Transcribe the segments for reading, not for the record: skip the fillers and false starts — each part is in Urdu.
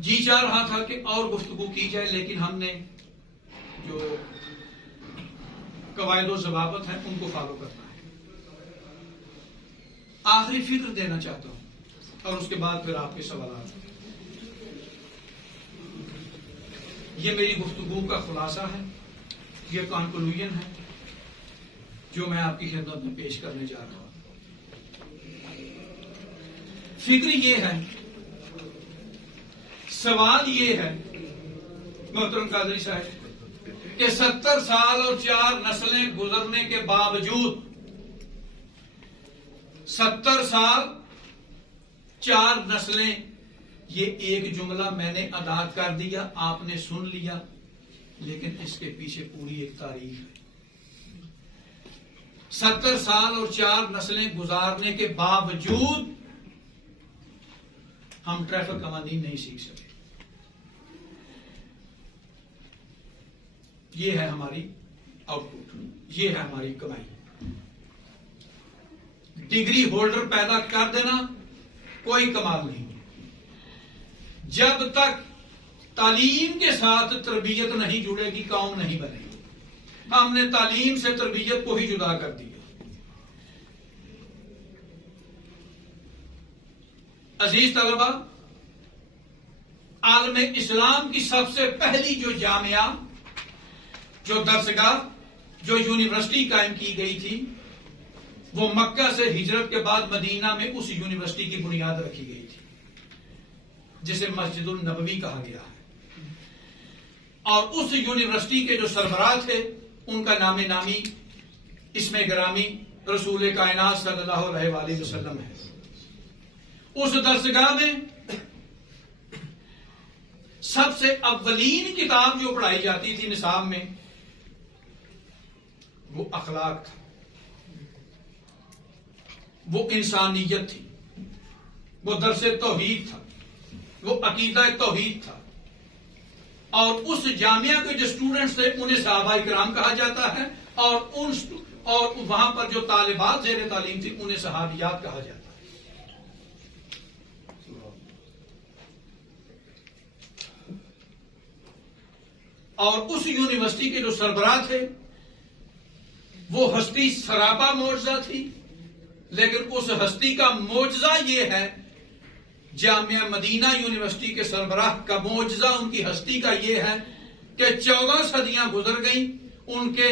جی چاہ رہا تھا کہ اور گفتگو کی جائے، لیکن ہم نے جو قواعد و ضوابط ہیں ان کو فالو کرنا ہے۔ آخری فکر دینا چاہتا ہوں اور اس کے بعد پھر آپ کے سوالات۔ یہ میری گفتگو کا خلاصہ ہے، یہ کنکلوژن ہے جو میں آپ کی خدمت میں پیش کرنے جا رہا ہوں۔ فکر یہ ہے، سوال یہ ہے محترم قادری صاحب کہ 70 سال اور 4 نسلیں گزرنے کے باوجود 70 سال 4 نسلیں، یہ ایک جملہ میں نے ادا کر دیا، آپ نے سن لیا، لیکن اس کے پیچھے پوری ایک تاریخ ہے۔ 70 سال اور 4 نسلیں گزارنے کے باوجود ہم ٹریفک قوانین نہیں سیکھ سکے۔ یہ ہے ہماری آؤٹ پٹ، یہ ہے ہماری کمائی۔ ڈگری ہولڈر پیدا کر دینا کوئی کمال نہیں، جب تک تعلیم کے ساتھ تربیت نہیں جڑے گی قوم نہیں بنے گی۔ ہم نے تعلیم سے تربیت کو ہی جدا کر دیا۔ عزیز طلبہ، عالم اسلام کی سب سے پہلی جو جامعہ، جو درسگاہ، جو یونیورسٹی قائم کی گئی تھی، وہ مکہ سے ہجرت کے بعد مدینہ میں اس یونیورسٹی کی بنیاد رکھی گئی تھی، جسے مسجد النبوی کہا گیا ہے۔ اور اس یونیورسٹی کے جو سربراہ تھے ان کا نام نامی، اسم گرامی رسول کائنات صلی اللہ علیہ وآلہ وسلم ہے۔ اس درسگاہ میں سب سے اولین کتاب جو پڑھائی جاتی تھی نصاب میں، وہ اخلاق تھا، وہ انسانیت تھی، وہ درس توحید تھا، وہ عقیدہ توحید تھا۔ اور اس جامعہ کے جو اسٹوڈنٹس تھے انہیں صحابہ کرام کہا جاتا ہے، اور وہاں پر جو طالبات زیر تعلیم تھی انہیں صحابیات کہا جاتا ہے۔ اور اس یونیورسٹی کے جو سربراہ تھے وہ ہستی سراپا معجزہ تھی، لیکن اس ہستی کا معجزہ یہ ہے، جامعہ مدینہ یونیورسٹی کے سربراہ کا معجزہ ان کی ہستی کا یہ ہے کہ 14 صدیاں گزر گئیں، ان کے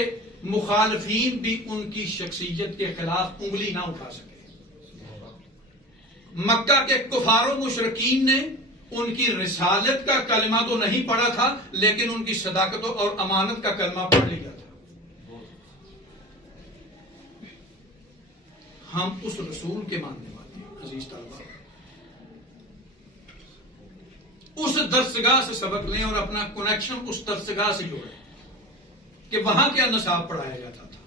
مخالفین بھی ان کی شخصیت کے خلاف انگلی نہ اٹھا سکے۔ مکہ کے کفار و مشرکین نے ان کی رسالت کا کلمہ تو نہیں پڑھا تھا، لیکن ان کی صداقت اور امانت کا کلمہ پڑھ لیا تھا۔ ہم اس رسول کے ماننے والے ہیں عزیز طلبہ۔ اس درسگاہ سے سبق لیں اور اپنا کنیکشن اس درسگاہ سے جوڑیں کہ وہاں کیا نصاب پڑھایا جاتا تھا۔